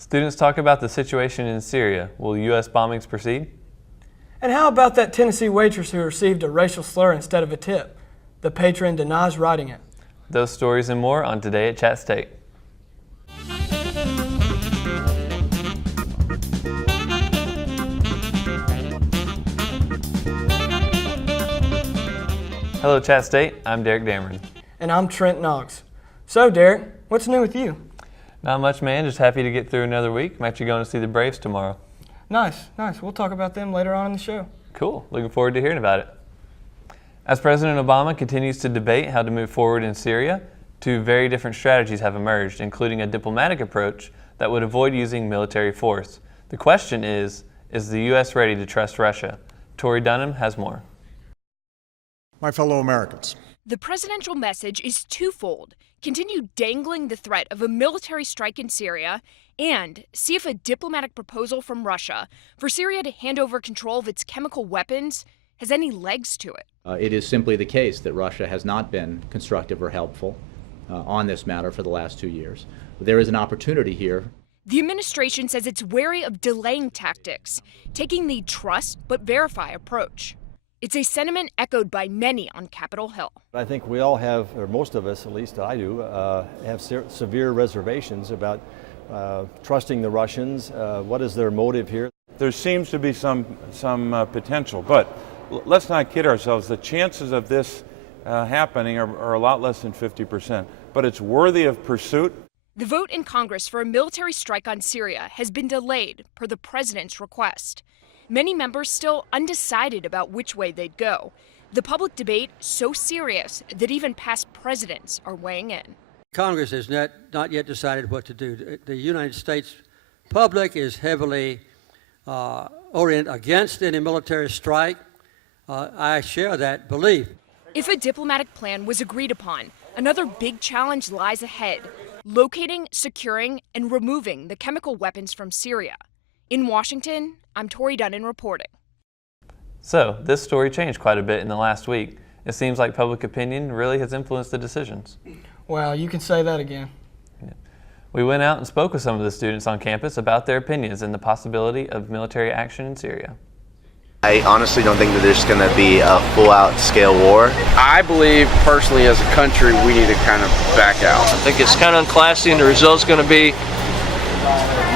Students talk about the situation in Syria. Will U.S. bombings proceed? And how about that Tennessee waitress who received a racial slur instead of a tip? The patron denies writing it. Those stories and more on Today at ChattState. Hello ChattState, I'm Derek Dameron. And I'm Trent Knox. So Derek, what's new with you? Not much, man. Just happy to get through another week. I'm actually going to see the Braves tomorrow. Nice. We'll talk about them later on in the show. Cool. Looking forward to hearing about it. As President Obama continues to debate how to move forward in Syria, two very different strategies have emerged, including a diplomatic approach that would avoid using military force. The question is the U.S. ready to trust Russia? Tori Dunham has more. My fellow Americans, the presidential message is twofold: continue dangling the threat of a military strike in Syria, and see if a diplomatic proposal from Russia for Syria to hand over control of its chemical weapons has any legs to it. It is simply the case that Russia has not been constructive or helpful on this matter for the last 2 years. There is an opportunity here. The administration says it's wary of delaying tactics, taking the trust but verify approach. It's a sentiment echoed by many on Capitol Hill. I think we all have, or most of us, at least I do, have severe reservations about trusting the Russians. What is their motive here? There seems to be some potential, but let's not kid ourselves. The chances of this happening are a lot less than 50%, but it's worthy of pursuit. The vote in Congress for a military strike on Syria has been delayed per the president's request. Many members still undecided about which way they'd go. The public debate so serious that even past presidents are weighing in. Congress has not yet decided what to do. The United States public is heavily oriented against any military strike. I share that belief. If a diplomatic plan was agreed upon, another big challenge lies ahead: locating, securing, and removing the chemical weapons from Syria. In Washington, I'm Tori Dunham reporting. So, this story changed quite a bit in the last week. It seems like public opinion really has influenced the decisions. Well, you can say that again. Yeah. We went out and spoke with some of the students on campus about their opinions and the possibility of military action in Syria. I honestly don't think that there's going to be a full-out scale war. I believe personally as a country we need to kind of back out. I think it's kind of unclassy and the result's going to be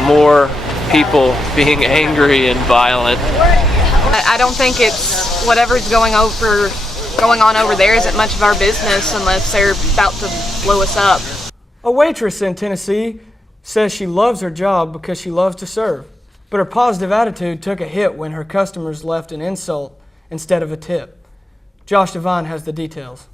more people being angry and violent. I don't think it's whatever's going on over there isn't much of our business unless they're about to blow us up. A waitress in Tennessee says she loves her job because she loves to serve, but her positive attitude took a hit when her customers left an insult instead of a tip. Josh Devine has the details.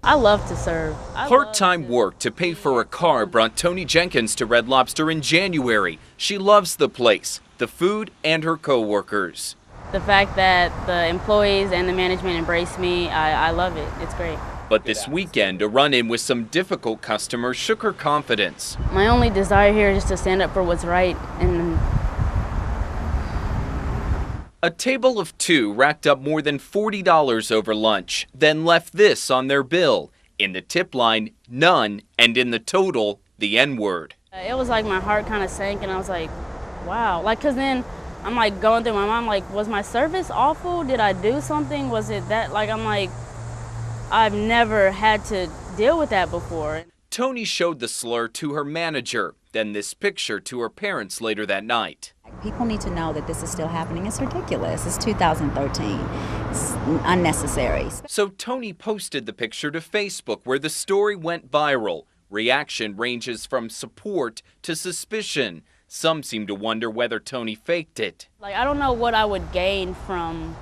I love to serve. Part-time work to pay for a car brought Tony Jenkins to Red Lobster in January. She loves the place, the food, and her co-workers. The fact that the employees and the management embrace me, I love it. It's great. But this weekend, a run-in with some difficult customers shook her confidence. My only desire here is just to stand up for what's right. And a table of two racked up more than $40 over lunch, then left this on their bill. In the tip line, none, and in the total, the N-word. It was like my heart kind of sank and I was like, wow. Because then I'm like going through my mind, like, was my service awful? Did I do something? Was it that? I'm like, I've never had to deal with that before. Tony showed the slur to her manager, then this picture to her parents later that night. People need to know that this is still happening. It's ridiculous. It's 2013. It's unnecessary. So Tony posted the picture to Facebook where the story went viral. Reaction ranges from support to suspicion. Some seem to wonder whether Tony faked it. I don't know what I would gain from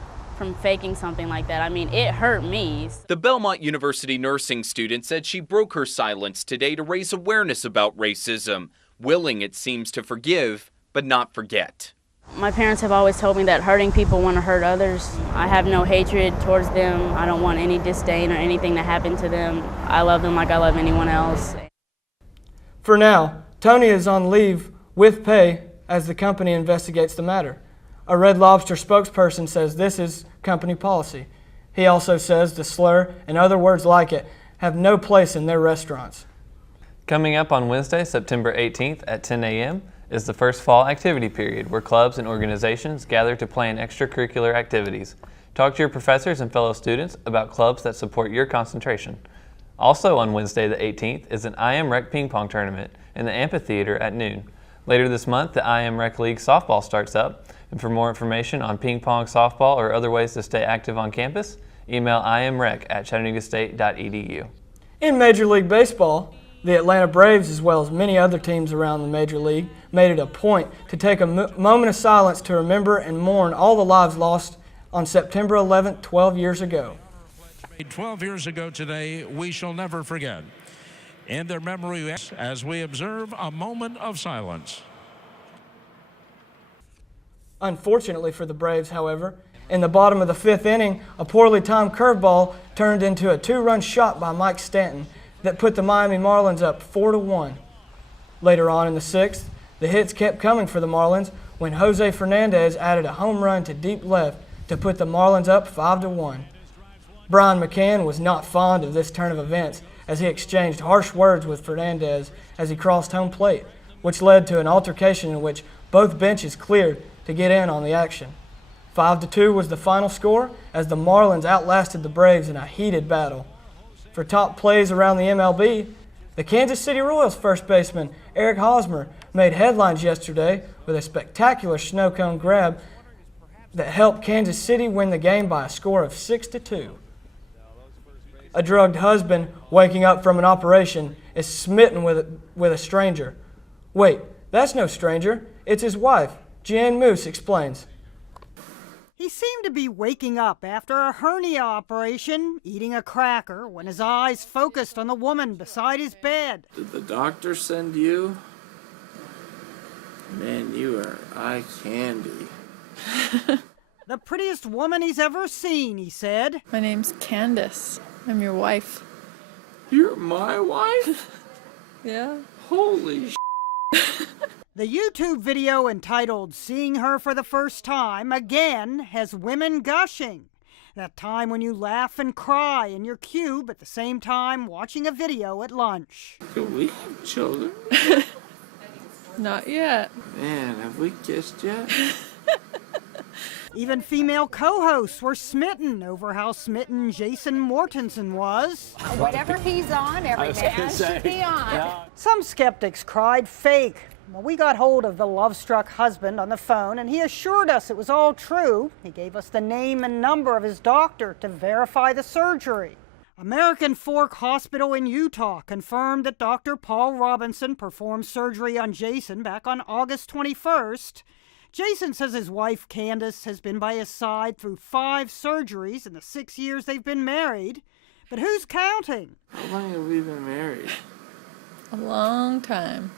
faking something like that. I mean, it hurt me. The Belmont University nursing student said she broke her silence today to raise awareness about racism, willing, it seems, to forgive but not forget. My parents have always told me that hurting people want to hurt others. I have no hatred towards them. I don't want any disdain or anything to happen to them. I love them like I love anyone else. For now, Tony is on leave with pay as the company investigates the matter. A Red Lobster spokesperson says this is company policy. He also says the slur and other words like it have no place in their restaurants. Coming up on Wednesday, September 18th at 10 a.m., is the first fall activity period where clubs and organizations gather to plan extracurricular activities. Talk to your professors and fellow students about clubs that support your concentration. Also on Wednesday the 18th is an IM Rec Ping Pong tournament in the amphitheater at noon. Later this month, the IM Rec League softball starts up, and for more information on ping pong, softball, or other ways to stay active on campus, email imrec@chattanoogastate.edu. In Major League Baseball, the Atlanta Braves, as well as many other teams around the Major League, made it a point to take a moment of silence to remember and mourn all the lives lost on September 11th, 12 years ago. 12 years ago today, we shall never forget. In their memory, as we observe a moment of silence. Unfortunately for the Braves, however, in the bottom of the 5th inning, a poorly timed curveball turned into a 2-run shot by Mike Stanton that put the Miami Marlins up 4-1. Later on in the 6th, the hits kept coming for the Marlins when Jose Fernandez added a home run to deep left to put the Marlins up 5-1. Brian McCann was not fond of this turn of events as he exchanged harsh words with Fernandez as he crossed home plate, which led to an altercation in which both benches cleared to get in on the action. 5-2 was the final score as the Marlins outlasted the Braves in a heated battle. For top plays around the MLB, the Kansas City Royals first baseman Eric Hosmer made headlines yesterday with a spectacular snow cone grab that helped Kansas City win the game by a score of 6-2. A drugged husband waking up from an operation is smitten with a stranger. Wait, that's no stranger. It's his wife. Jan Moose explains. He seemed to be waking up after a hernia operation, eating a cracker, when his eyes focused on the woman beside his bed. Did the doctor send you? Man, you are eye candy. The prettiest woman he's ever seen, he said. My name's Candace. I'm your wife. You're my wife? Yeah. Holy The YouTube video entitled Seeing Her for the First Time again has women gushing. That time when you laugh and cry in your cube at the same time watching a video at lunch. Can we have children? Not yet. Man, have we kissed yet? Even female co-hosts were smitten over how smitten Jason Mortensen was. Whatever he's on, every man should be on. Yeah. Some skeptics cried fake. Well, we got hold of the love-struck husband on the phone, and he assured us it was all true. He gave us the name and number of his doctor to verify the surgery. American Fork Hospital in Utah confirmed that Dr. Paul Robinson performed surgery on Jason back on August 21st. Jason says his wife, Candace, has been by his side through 5 surgeries in the 6 years they've been married. But who's counting? How long have we been married? A long time.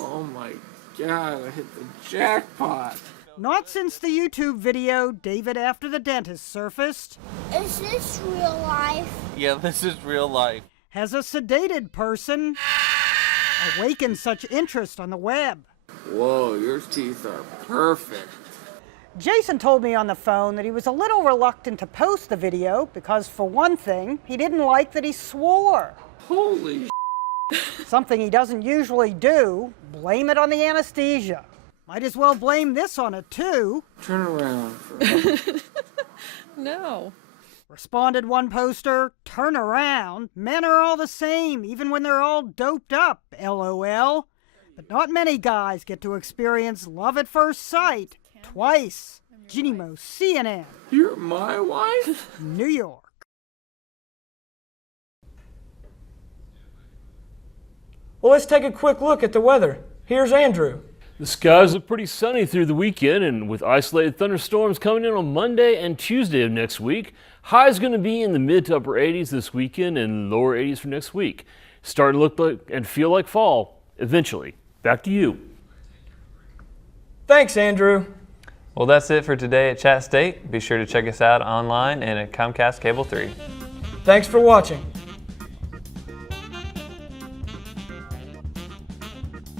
Oh my God, I hit the jackpot. Not since the YouTube video David After the Dentist surfaced. Is this real life? Yeah, this is real life. Has a sedated person awakened such interest on the web? Whoa, your teeth are perfect. Jason told me on the phone that he was a little reluctant to post the video because, for one thing, he didn't like that he swore. Holy Something he doesn't usually do. Blame it on the anesthesia. Might as well blame this on it, too. Turn around for a minute. No. Responded one poster, turn around. Men are all the same, even when they're all doped up, LOL. But not many guys get to experience love at first sight twice. Ginny Mo, CNN. You're my wife? New York. Well, let's take a quick look at the weather. Here's Andrew. The skies look pretty sunny through the weekend, and with isolated thunderstorms coming in on Monday and Tuesday of next week, high is going to be in the mid to upper 80s this weekend and lower 80s for next week. Starting to look like and feel like fall eventually. Back to you. Thanks, Andrew. Well, that's it for today at Chat State. Be sure to check us out online and at Comcast Cable 3. Thanks for watching.